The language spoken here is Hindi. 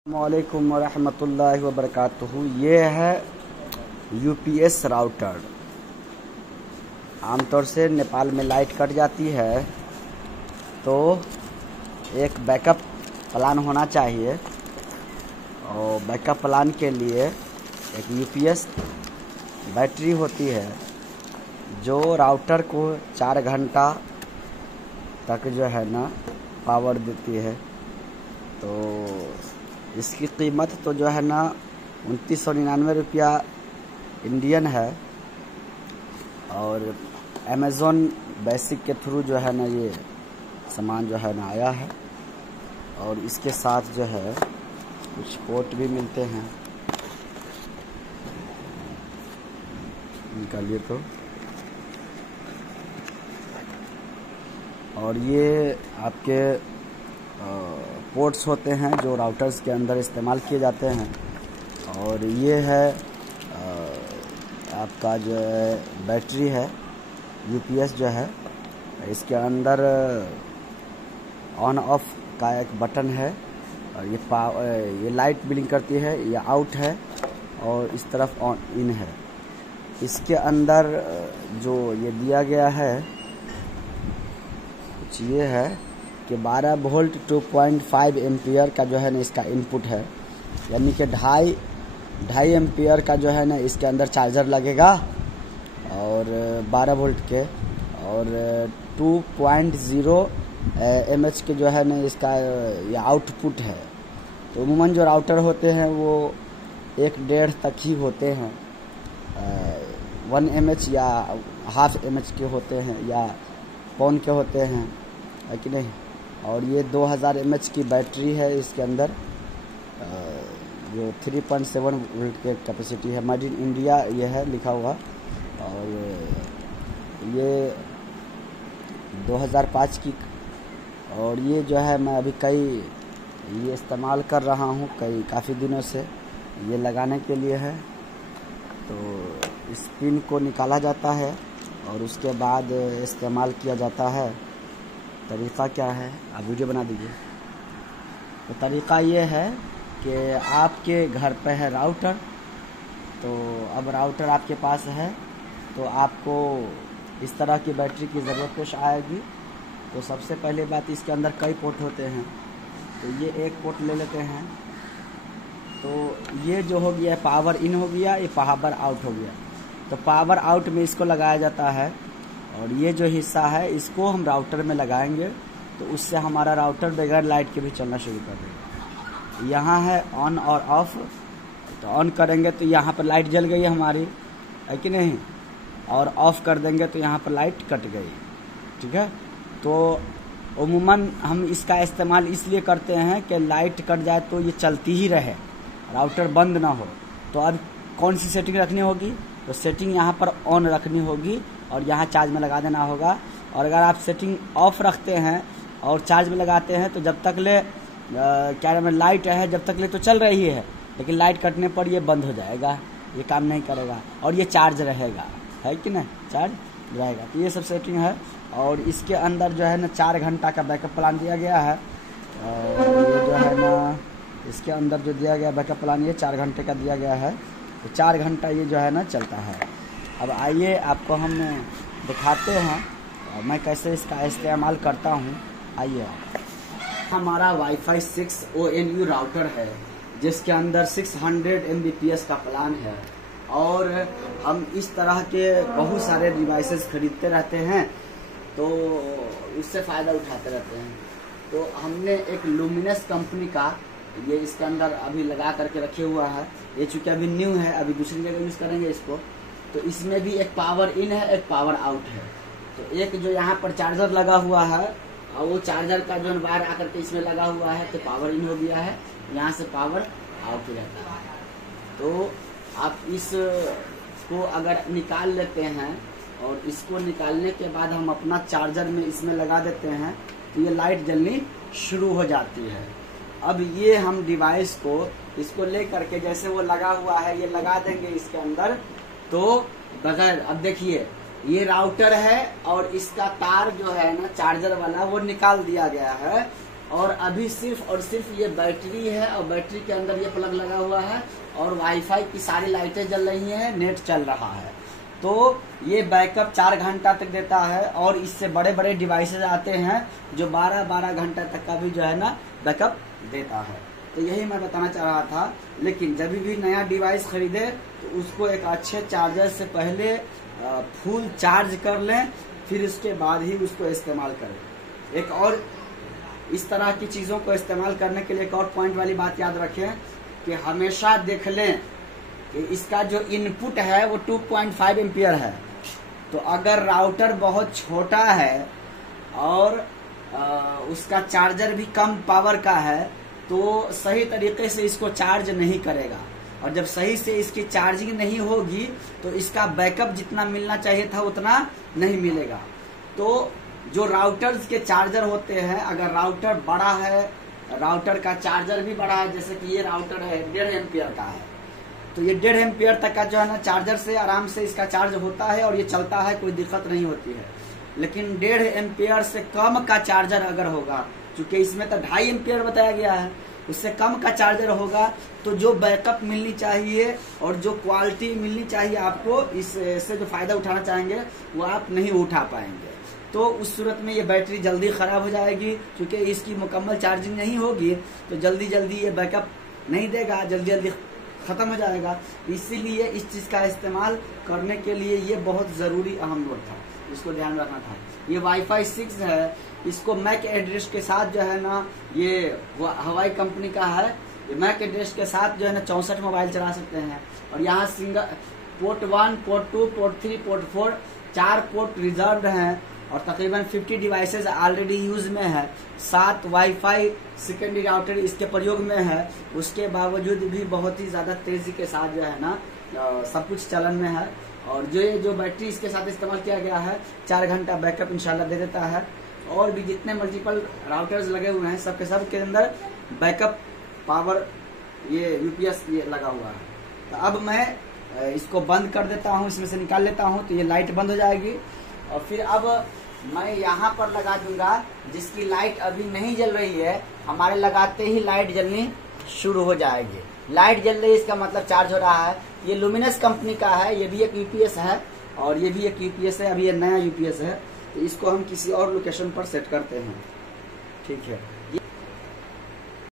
अस्सलामुअलैकुम वरहमतुल्लाहि वबरकातुहू। ये है यूपीएस राउटर। आमतौर से नेपाल में लाइट कट जाती है तो एक बैकअप प्लान होना चाहिए, और बैकअप प्लान के लिए एक यूपीएस बैटरी होती है जो राउटर को 4 घंटा तक जो है ना पावर देती है। तो इसकी कीमत तो जो है ना 2999 रुपया इंडियन है, और अमेज़ॉन बेसिक के थ्रू जो है ना ये सामान जो है ना आया है। और इसके साथ जो है कुछ पोर्ट भी मिलते हैं, निकालिए तो। और ये आपके पोर्ट्स होते हैं जो राउटर्स के अंदर इस्तेमाल किए जाते हैं। और ये है आपका जो है बैटरी है, यूपीएस जो है, इसके अंदर ऑन ऑफ का एक बटन है, और ये लाइट ब्लिंक करती है, ये आउट है, और इस तरफ ऑन इन है। इसके अंदर जो ये दिया गया है कुछ ये है कि 12 वोल्ट 2.5 एम्पियर का जो है ना इसका इनपुट है, यानी कि ढाई एम्पियर का जो है ना इसके अंदर चार्जर लगेगा, और 12 वोल्ट के, और 2.0 mAh के जो है ना इसका ये आउटपुट है। तो उमूमन जो राउटर होते हैं वो 1.5 तक ही होते हैं, 1 mAh या ½ mAh के होते हैं, या पौन के होते हैं, है कि नहीं। और ये 2000 mAh की बैटरी है, इसके अंदर जो 3.7 वोल्ट के कैपेसिटी है। मेड इन इंडिया ये है लिखा हुआ, और ये 2005 की। और ये जो है मैं अभी ये इस्तेमाल कर रहा हूँ काफ़ी दिनों से, ये लगाने के लिए है। तो इस पिन को निकाला जाता है और उसके बाद इस्तेमाल किया जाता है। तरीक़ा क्या है, आप वीडियो बना दीजिए। तो तरीक़ा ये है कि आपके घर पे है राउटर, तो अब राउटर आपके पास है तो आपको इस तरह की बैटरी की ज़रूरत पेश आएगी। तो सबसे पहले बात, इसके अंदर कई पोर्ट होते हैं, तो ये एक पोर्ट ले लेते हैं। तो ये जो हो गया पावर इन हो गया, ये पावर आउट हो गया। तो पावर आउट में इसको लगाया जाता है, और ये जो हिस्सा है इसको हम राउटर में लगाएंगे, तो उससे हमारा राउटर बगैर लाइट के भी चलना शुरू कर देगा। यहाँ है ऑन और ऑफ, तो ऑन करेंगे तो यहाँ पर लाइट जल गई हमारी, है कि नहीं, और ऑफ़ कर देंगे तो यहाँ पर लाइट कट गई। ठीक है। तो उमूमन हम इसका इस्तेमाल इसलिए करते हैं कि लाइट कट जाए तो ये चलती ही रहे, राउटर बंद ना हो। तो अब कौन सी सेटिंग रखनी होगी, तो सेटिंग यहाँ पर ऑन रखनी होगी और यहाँ चार्ज में लगा देना होगा। और अगर आप सेटिंग ऑफ रखते हैं और चार्ज में लगाते हैं तो जब तक ले लाइट है जब तक ले तो चल रही है, लेकिन लाइट कटने पर ये बंद हो जाएगा, ये काम नहीं करेगा, और ये चार्ज रहेगा, है कि नहीं, चार्ज रहेगा। तो ये सब सेटिंग है। और इसके अंदर जो है ना 4 घंटा का बैकअप प्लान दिया गया है, और ये जो है ना इसके अंदर जो दिया गया बैकअप प्लान ये 4 घंटे का दिया गया है। तो 4 घंटा ये जो है ना चलता है। अब आइए आपको हम दिखाते हैं मैं कैसे इसका इस्तेमाल करता हूँ। आइए, हमारा वाईफाई 6 ONU राउटर है जिसके अंदर 600 Mbps का प्लान है, और हम इस तरह के बहुत सारे डिवाइसेस खरीदते रहते हैं, तो उससे फ़ायदा उठाते रहते हैं। तो हमने एक लुमिनस कंपनी का ये इसके अंदर अभी लगा करके रखे हुआ है। ये चूँकि अभी न्यू है, अभी दूसरी जगह यूज़ करेंगे इसको। तो इसमें भी एक पावर इन है, एक पावर आउट है। तो एक जो यहाँ पर चार्जर लगा हुआ है, और वो चार्जर का जो वायर आकर के इसमें लगा हुआ है, तो पावर इन हो गया है, यहाँ से पावर आउट हो जाता है। तो आप इसको अगर निकाल लेते हैं, और इसको निकालने के बाद हम अपना चार्जर में इसमें लगा देते हैं, तो ये लाइट जलनी शुरू हो जाती है। अब ये हम डिवाइस को इसको ले करके जैसे वो लगा हुआ है ये लगा देंगे इसके अंदर, तो बगैर, अब देखिए ये राउटर है और इसका तार जो है ना चार्जर वाला वो निकाल दिया गया है, और अभी सिर्फ और सिर्फ ये बैटरी है और बैटरी के अंदर ये प्लग लगा हुआ है और वाईफाई की सारी लाइटें जल रही हैं, नेट चल रहा है। तो ये बैकअप 4 घंटा तक देता है और इससे बड़े बड़े डिवाइसेज आते हैं जो 12-12 घंटा तक का भी जो है ना बैकअप देता है। तो यही मैं बताना चाह रहा था। लेकिन जब भी नया डिवाइस खरीदे तो उसको एक अच्छे चार्जर से पहले फुल चार्ज कर लें, फिर उसके बाद ही उसको इस्तेमाल करें। एक और इस तरह की चीज़ों को इस्तेमाल करने के लिए एक और पॉइंट वाली बात याद रखें कि हमेशा देख लें कि इसका जो इनपुट है वो 2.5 एम्पियर है। तो अगर राउटर बहुत छोटा है और उसका चार्जर भी कम पावर का है तो सही तरीके से इसको चार्ज नहीं करेगा, और जब सही से इसकी चार्जिंग नहीं होगी तो इसका बैकअप जितना मिलना चाहिए था उतना नहीं मिलेगा। तो जो राउटर्स के चार्जर होते हैं, अगर राउटर बड़ा है, राउटर का चार्जर भी बड़ा है, जैसे कि ये राउटर है 1.5 एम्पियर का है, तो ये 1.5 एम्पियर तक का जो है ना चार्जर से आराम से इसका चार्ज होता है और ये चलता है, कोई दिक्कत नहीं होती है। लेकिन 1.5 एम्पियर से कम का चार्जर अगर होगा, क्योंकि इसमें तो 2.5 एम्पियर बताया गया है, उससे कम का चार्जर होगा तो जो बैकअप मिलनी चाहिए और जो क्वालिटी मिलनी चाहिए आपको, इससे जो फायदा उठाना चाहेंगे वो आप नहीं उठा पाएंगे। तो उस सूरत में ये बैटरी जल्दी खराब हो जाएगी, क्योंकि इसकी मुकम्मल चार्जिंग नहीं होगी तो जल्दी जल्दी ये बैकअप नहीं देगा, जल्दी जल्दी खत्म हो जाएगा। इसीलिए इस चीज का इस्तेमाल करने के लिए ये बहुत जरूरी अहम नोट था, इसको ध्यान रखना था। ये वाईफाई 6 है, इसको मैक एड्रेस के साथ जो है ना, ये हवाई कंपनी का है, ये मैक एड्रेस के साथ जो है ना 64 मोबाइल चला सकते हैं। और यहाँ single port 1, port 2, port 3, port 4 4 port reserve हैं और तकरीबन 50 डिवाइसेस ऑलरेडी यूज में है। 7 वाईफाई सेकेंडरी राउटर इसके प्रयोग में है। उसके बावजूद भी बहुत ही ज्यादा तेजी के साथ जो है ना सब कुछ चलन में है। और जो बैटरी इसके साथ इस्तेमाल किया गया है 4 घंटा बैकअप इंशाल्लाह दे देता है। और भी जितने मल्टीपल राउटर्स लगे हुए हैं सबके सब के अंदर बैकअप पावर ये यूपीएस ये लगा हुआ है। तो अब मैं इसको बंद कर देता हूँ, इसमें से निकाल लेता हूँ तो ये लाइट बंद हो जाएगी। और फिर अब मैं यहाँ पर लगा दूंगा जिसकी लाइट अभी नहीं जल रही है, हमारे लगाते ही लाइट जलनी शुरू हो जाएगी। लाइट जल रही है इसका मतलब चार्ज हो रहा है। ये लुमिनस कंपनी का है, ये भी एक यूपीएस है और ये भी एक यूपीएस है। अभी ये नया यूपीएस है तो इसको हम किसी और लोकेशन पर सेट करते हैं, ठीक है।